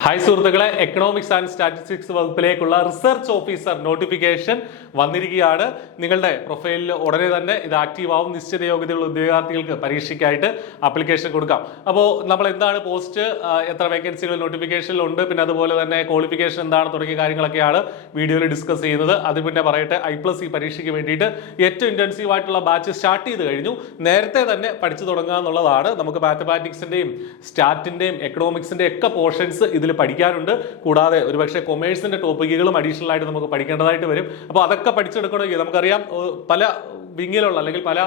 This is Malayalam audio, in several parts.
ഹായ് സുഹൃത്തുക്കളെ, എക്കണോമിക്സ് ആൻഡ് സ്റ്റാറ്റിസ്റ്റിക്സ് വകുപ്പിലേക്കുള്ള റിസർച്ച് ഓഫീസർ നോട്ടിഫിക്കേഷൻ വന്നിരിക്കുകയാണ്. നിങ്ങളുടെ പ്രൊഫൈലിൽ ഉടനെ തന്നെ ഇത് ആക്റ്റീവ് ആവും. നിശ്ചിത യോഗ്യതയുള്ള ഉദ്യോഗാർത്ഥികൾക്ക് പരീക്ഷയ്ക്കായിട്ട് ആപ്ലിക്കേഷൻ കൊടുക്കാം. അപ്പോൾ നമ്മൾ എന്താണ് പോസ്റ്റ്, എത്ര വേക്കൻസികൾ നോട്ടിഫിക്കേഷനിലുണ്ട്, പിന്നെ അതുപോലെ തന്നെ ക്വാളിഫിക്കേഷൻ എന്താണ് തുടങ്ങിയ കാര്യങ്ങളൊക്കെയാണ് വീഡിയോയിൽ ഡിസ്കസ് ചെയ്യുന്നത്. അത് പിന്നെ പറയട്ടെ, I+E പരീക്ഷയ്ക്ക് വേണ്ടിയിട്ട് ഏറ്റവും ഇന്റൻസീവ് ആയിട്ടുള്ള ബാച്ച് സ്റ്റാർട്ട് ചെയ്ത് കഴിഞ്ഞു. നേരത്തെ തന്നെ പഠിച്ചു തുടങ്ങുക എന്നുള്ളതാണ്. നമുക്ക് മാത്തമാറ്റിക്സിന്റെയും സ്റ്റാറ്റിന്റെയും എക്കണോമിക്സിന്റെ ഒക്കെ പോർഷൻസ് ഇതിൽ പഠിക്കാറുണ്ട്. കൂടാതെ ഒരുപക്ഷെ കൊമേഴ്സിന്റെ ടോപ്പിക്കുകളും അഡീഷണൽ ആയിട്ട് നമുക്ക് പഠിക്കേണ്ടതായിട്ട് വരും. അപ്പോൾ അതൊക്കെ പഠിച്ചെടുക്കണമെങ്കിൽ നമുക്കറിയാം പല വിങ്ങിലുള്ള അല്ലെങ്കിൽ പല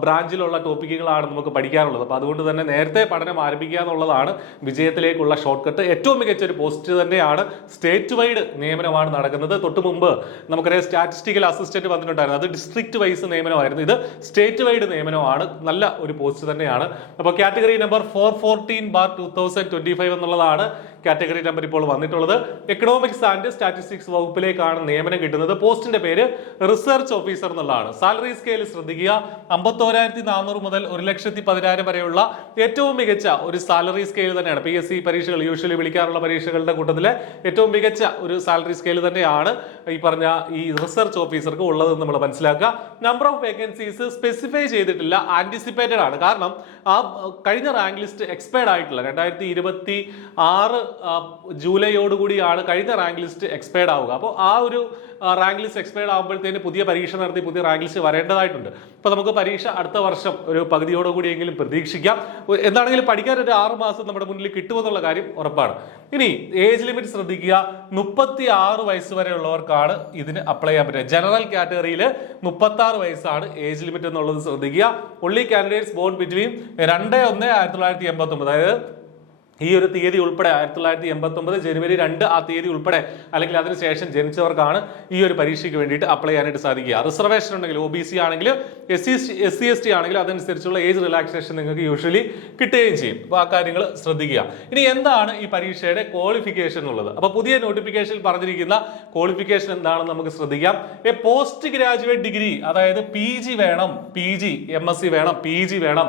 ബ്രാഞ്ചിലുള്ള ടോപ്പിക്കുകളാണ് നമുക്ക് പഠിക്കാനുള്ളത്. അപ്പോൾ അതുകൊണ്ട് തന്നെ നേരത്തെ പഠനം ആരംഭിക്കുക എന്നുള്ളതാണ് വിജയത്തിലേക്കുള്ള ഷോർട്ട് കട്ട്. ഏറ്റവും മികച്ച ഒരു പോസ്റ്റ് തന്നെയാണ്. സ്റ്റേറ്റ് വൈഡ് നിയമനമാണ് നടക്കുന്നത്. തൊട്ട് മുമ്പ് നമുക്കറിയാം സ്റ്റാറ്റിസ്റ്റിക്കൽ അസിസ്റ്റന്റ് വന്നിട്ടുണ്ടായിരുന്നു. അത് ഡിസ്ട്രിക്ട് വൈസ് നിയമനമായിരുന്നു. ഇത് സ്റ്റേറ്റ് വൈഡ് നിയമനമാണ്. നല്ല ഒരു പോസ്റ്റ് തന്നെയാണ്. അപ്പോൾ കാറ്റഗറി നമ്പർ 414/2025 എന്നുള്ളതാണ് കാറ്റഗറി നമ്പർ ഇപ്പോൾ വന്നിട്ടുള്ളത്. എക്കണോമിക്സ് ആൻഡ് സ്റ്റാറ്റിസ്റ്റിക്സ് വകുപ്പിലേക്കാണ് നിയമനം കിട്ടുന്നത്. പോസ്റ്റിന്റെ പേര് റിസർച്ച് ഓഫീസർ എന്നുള്ളതാണ്. സാലറി സ്കെയിൽ ശ്രദ്ധിക്കുക. 51,400 മുതൽ 1,10,10,000 വരെയുള്ള ഏറ്റവും മികച്ച ഒരു സാലറി സ്കെയിൽ തന്നെയാണ്. PSC പരീക്ഷകൾ യൂഷ്വലി വിളിക്കാറുള്ള പരീക്ഷകളുടെ കൂട്ടത്തിലെ ഏറ്റവും മികച്ച ഒരു സാലറി സ്കെയിൽ തന്നെയാണ് ഈ പറഞ്ഞ ഈ റിസർച്ച് ഓഫീസർക്ക് ഉള്ളതെന്ന് നമ്മൾ മനസ്സിലാക്കുക. നമ്പർ ഓഫ് വേക്കൻസീസ് സ്പെസിഫൈ ചെയ്തിട്ടില്ല, ആന്റിസിപ്പേറ്റഡ് ആണ്. കാരണം ആ കഴിഞ്ഞ റാങ്ക് ലിസ്റ്റ് എക്സ്പയർഡ് ആയിട്ടില്ല. 2026 ജൂലൈയോടുകൂടിയാണ് കഴിഞ്ഞ റാങ്ക് ലിസ്റ്റ് എക്സ്പയർഡ് ആവുക. അപ്പോൾ ആ ഒരു റാങ്ക് ലിസ്റ്റ് എക്സ്പയർഡ് ആകുമ്പോഴത്തേന് പുതിയ പരീക്ഷ നടത്തി പുതിയ റാങ്ക് ലിസ്റ്റ് വരേണ്ടതായിട്ടുണ്ട്. അപ്പോൾ നമുക്ക് പരീക്ഷ അടുത്ത വർഷം ഒരു പകുതിയോടുകൂടിയെങ്കിലും പ്രതീക്ഷിക്കാം. എന്താണെങ്കിലും പഠിക്കാൻ ഒരു 6 മാസം നമ്മുടെ മുന്നിൽ കിട്ടുമെന്നുള്ള കാര്യം ഉറപ്പാണ്. ഇനി ഏജ് ലിമിറ്റ് ശ്രദ്ധിക്കുക. 36 വയസ്സ് വരെ ഉള്ളവർക്കാണ് ഇതിന് അപ്ലൈ ചെയ്യാൻ പറ്റുക. ജനറൽ കാറ്റഗറിയിൽ 36 വയസ്സാണ് ഏജ് ലിമിറ്റ് എന്നുള്ളത് ശ്രദ്ധിക്കുക. ഒൺലി കാൻഡിഡേറ്റ്സ് ബോൺ ബിറ്റ്വീൻ 2/1/1989, അതായത് ഈ ഒരു തീയതി ഉൾപ്പെടെ 1989 ജനുവരി 2 ആ തീയതി ഉൾപ്പെടെ അല്ലെങ്കിൽ അതിനുശേഷം ജനിച്ചവർക്കാണ് ഈ ഒരു പരീക്ഷയ്ക്ക് വേണ്ടിയിട്ട് അപ്ലൈ ചെയ്യാനായിട്ട് സാധിക്കുക. റിസർവേഷൻ ഉണ്ടെങ്കിൽ OBC ആണെങ്കിൽ SC/ST ആണെങ്കിൽ അതനുസരിച്ചുള്ള ഏജ് റിലാക്സേഷൻ നിങ്ങൾക്ക് യൂഷ്വലി കിട്ടുകയും ചെയ്യും. അപ്പോൾ ആ കാര്യങ്ങൾ ശ്രദ്ധിക്കുക. ഇനി എന്താണ് ഈ പരീക്ഷയുടെ ക്വാളിഫിക്കേഷൻ എന്നുള്ളത്? അപ്പോൾ പുതിയ നോട്ടിഫിക്കേഷനിൽ പറഞ്ഞിരിക്കുന്ന ക്വാളിഫിക്കേഷൻ എന്താണെന്ന് നമുക്ക് ശ്രദ്ധിക്കാം. പോസ്റ്റ് ഗ്രാജുവേറ്റ് ഡിഗ്രി, അതായത് PG വേണം, PG MSc വേണം, PG വേണം.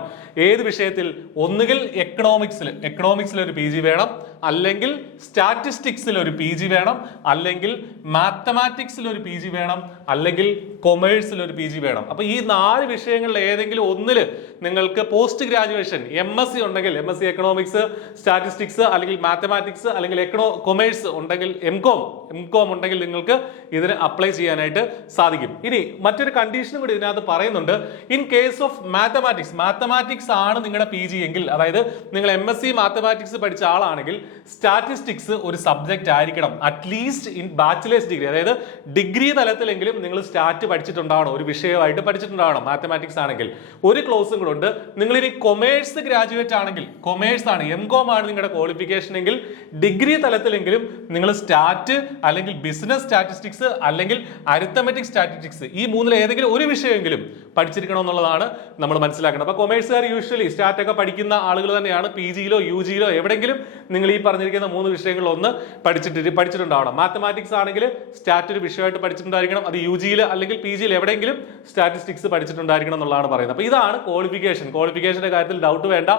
ഏത് വിഷയത്തിൽ? ഒന്നുകിൽ എക്കണോമിക്സിൽ ഒരു PG വേണം, അല്ലെങ്കിൽ സ്റ്റാറ്റിസ്റ്റിക്സിൽ ഒരു PG വേണം, അല്ലെങ്കിൽ മാത്തമാറ്റിക്സിൽ ഒരു PG വേണം, അല്ലെങ്കിൽ കൊമേഴ്സിൽ ഒരു PG വേണം. അപ്പൊ ഈ 4 വിഷയങ്ങളിൽ ഏതെങ്കിലും ഒന്നിൽ നിങ്ങൾക്ക് പോസ്റ്റ് ഗ്രാജുവേഷൻ MSc ഉണ്ടെങ്കിൽ, MSc എക്കണോമിക്സ്, സ്റ്റാറ്റിസ്റ്റിക്സ്, അല്ലെങ്കിൽ മാത്തമാറ്റിക്സ്, അല്ലെങ്കിൽ കൊമേഴ്സ് ഉണ്ടെങ്കിൽ എംകോം ഉണ്ടെങ്കിൽ നിങ്ങൾക്ക് ഇതിന് അപ്ലൈ ചെയ്യാനായിട്ട് സാധിക്കും. ഇനി മറ്റൊരു കണ്ടീഷനും കൂടി ഇതിനകത്ത് പറയുന്നുണ്ട്. ഇൻ കേസ് ഓഫ് മാത്തമാറ്റിക്സ് ആണ് നിങ്ങളുടെ PG എങ്കിൽ, അതായത് നിങ്ങൾ MSc മാത്തമാറ്റിക്സ് പഠിച്ച ആളാണെങ്കിൽ സ്റ്റാറ്റിസ്റ്റിക്സ് ഒരു സബ്ജക്റ്റ് ആയിരിക്കണം. അറ്റ്ലീസ്റ്റ് ഇൻ ബാച്ചിലേഴ്സ് ഡിഗ്രി, അതായത് ഡിഗ്രി തലത്തിലെങ്കിലും നിങ്ങൾ സ്റ്റാറ്റ് പഠിച്ചിട്ടുണ്ടാവണം, ഒരു വിഷയമായിട്ട് പഠിച്ചിട്ടുണ്ടാവണം. മാത്തമാറ്റിക്സ് ആണെങ്കിൽ ഒരു ക്ലോസും കൂടെ ഉണ്ട്. നിങ്ങൾ ഇനി കൊമേഴ്സ് ഗ്രാജുവേറ്റ് ആണെങ്കിൽ, കൊമേഴ്സ് ആണ്, MCOM ആണ് നിങ്ങളുടെ ക്വാളിഫിക്കേഷൻ എങ്കിൽ, ഡിഗ്രി തലത്തിലെങ്കിലും നിങ്ങൾ സ്റ്റാറ്റ് അല്ലെങ്കിൽ ബിസിനസ് സ്റ്റാറ്റിസ്റ്റിക്സ് അല്ലെങ്കിൽ അരിത്തമെറ്റിക് സ്റ്റാറ്റിസ്റ്റിക്സ്, ഈ മൂന്നിൽ ഏതെങ്കിലും ഒരു വിഷയമെങ്കിലും പഠിച്ചിരിക്കണം എന്നുള്ളതാണ് നമ്മൾ മനസ്സിലാക്കുന്നത്. അപ്പൊ കൊമേഴ്സുകാർ യൂഷ്വലി സ്റ്റാറ്റ് ഒക്കെ പഠിക്കുന്ന ആളുകൾ തന്നെയാണ്. PGയിലോ UGയിലോ എവിടെയെങ്കിലും നിങ്ങൾ ഈ പറഞ്ഞിരിക്കുന്ന 3 വിഷയങ്ങളിൽ ഒന്ന് പഠിച്ചിട്ടുണ്ടാവണം. മാത്തമാറ്റിക്സ് ആണെങ്കിൽ സ്റ്റാറ്റ് ഒരു വിഷയമായിട്ട് പഠിച്ചിട്ടുണ്ടായിരിക്കണം. അത് UGയിൽ അല്ലെങ്കിൽ PGയിൽ എവിടെയെങ്കിലും സ്റ്റാറ്റിസ്റ്റിക്സ് പഠിച്ചിട്ടുണ്ടായിരിക്കണം എന്നുള്ളതാണ് പറയുന്നത്. അപ്പോൾ ഇതാണ് ക്വാളിഫിക്കേഷന്റെ കാര്യത്തിൽ ഡൗട്ട് വേണ്ട.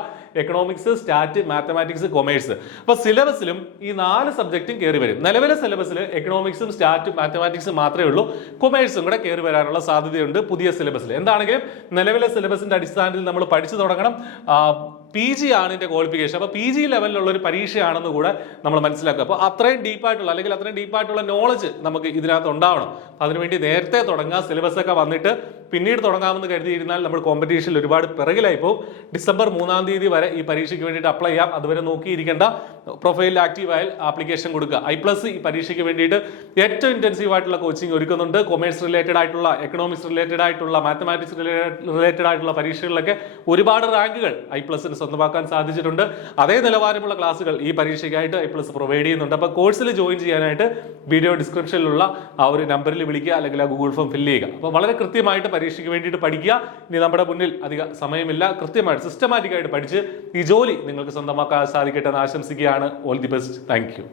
Economics, stat, mathematics, commerce. അപ്പോൾ സിലബസിലും ഈ 4 സബ്ജക്റ്റും കയറി വരും. നിലവിലെ സിലബസിൽ എക്കണോമിക്സും സ്റ്റാറ്റും മാത്തമാറ്റിക്സും മാത്രമേ ഉള്ളൂ. കൊമേഴ്സും കൂടെ കയറി വരാനുള്ള സാധ്യതയുണ്ട് പുതിയ സിലബസിൽ. എന്താണെങ്കിലും നിലവിലെ സിലബസിന്റെ അടിസ്ഥാനത്തിൽ നമ്മൾ പഠിച്ചു തുടങ്ങണം. PG ആണ് ഇതിന്റെ ക്വാളിഫിക്കേഷൻ. അപ്പോൾ PG ലെവലിലുള്ള ഒരു പരീക്ഷയാണെന്ന് കൂടെ നമ്മൾ മനസ്സിലാക്കുക. അപ്പോൾ അത്രയും ഡീപ്പായിട്ടുള്ള നോളജ് നമുക്ക് ഇതിനകത്ത് ഉണ്ടാവണം. അതിനുവേണ്ടി നേരത്തെ തുടങ്ങുക. സിലബസ് ഒക്കെ വന്നിട്ട് പിന്നീട് തുടങ്ങാമെന്ന് കരുതിയിരുന്നാൽ നമ്മൾ കോമ്പറ്റീഷനിൽ ഒരുപാട് പിറകിലായി പോകും. ഡിസംബർ 3-ാം തീയതി വരെ ഈ പരീക്ഷയ്ക്ക് വേണ്ടിയിട്ട് അപ്ലൈ ചെയ്യാം. അതുവരെ നോക്കിയിരിക്കേണ്ട. പ്രൊഫൈലിൽ ആക്റ്റീവ് ആയാൽ ആപ്ലിക്കേഷൻ കൊടുക്കുക. I+E ഈ പരീക്ഷയ്ക്ക് വേണ്ടിയിട്ട് ഏറ്റവും ഇന്റൻസീവ് ആയിട്ടുള്ള കോച്ചിങ് ഒരുക്കുന്നുണ്ട്. കൊമേഴ്സ് റിലേറ്റഡ് ആയിട്ടുള്ള, എക്കണോമിക്സ് റിലേറ്റഡ് ആയിട്ടുള്ള, മാത്തമാറ്റിക്സ് റിലേറ്റഡ് ആയിട്ടുള്ള പരീക്ഷകളിലൊക്കെ ഒരുപാട് റാങ്കുകൾ I+ന് സ്വന്തമാക്കാൻ സാധിച്ചിട്ടുണ്ട്. അതേ നിലവാരമുള്ള ക്ലാസ്സുകൾ ഈ പരീക്ഷയ്ക്കായിട്ട് I+ പ്രൊവൈഡ് ചെയ്യുന്നുണ്ട്. അപ്പോൾ കോഴ്സിൽ ജോയിൻ ചെയ്യാനായിട്ട് വീഡിയോ ഡിസ്ക്രിപ്ഷനിലുള്ള ആ ഒരു നമ്പറിൽ വിളിക്കുക, അല്ലെങ്കിൽ ആ ഗൂഗിൾ ഫോം ഫില്ല് ചെയ്യുക. അപ്പോൾ വളരെ കൃത്യമായിട്ട് പരീക്ഷയ്ക്ക് വേണ്ടിയിട്ട് പഠിക്കുക. ഇനി നമ്മുടെ മുന്നിൽ അധിക സമയമില്ല. കൃത്യമായിട്ട് സിസ്റ്റമാറ്റിക് ആയിട്ട് പഠിച്ച് ഈ ജോലി നിങ്ങൾക്ക് സ്വന്തമാക്കാൻ സാധിക്കട്ടെ എന്ന് ആശംസിക്കുകയാണ്. All the best. Thank you.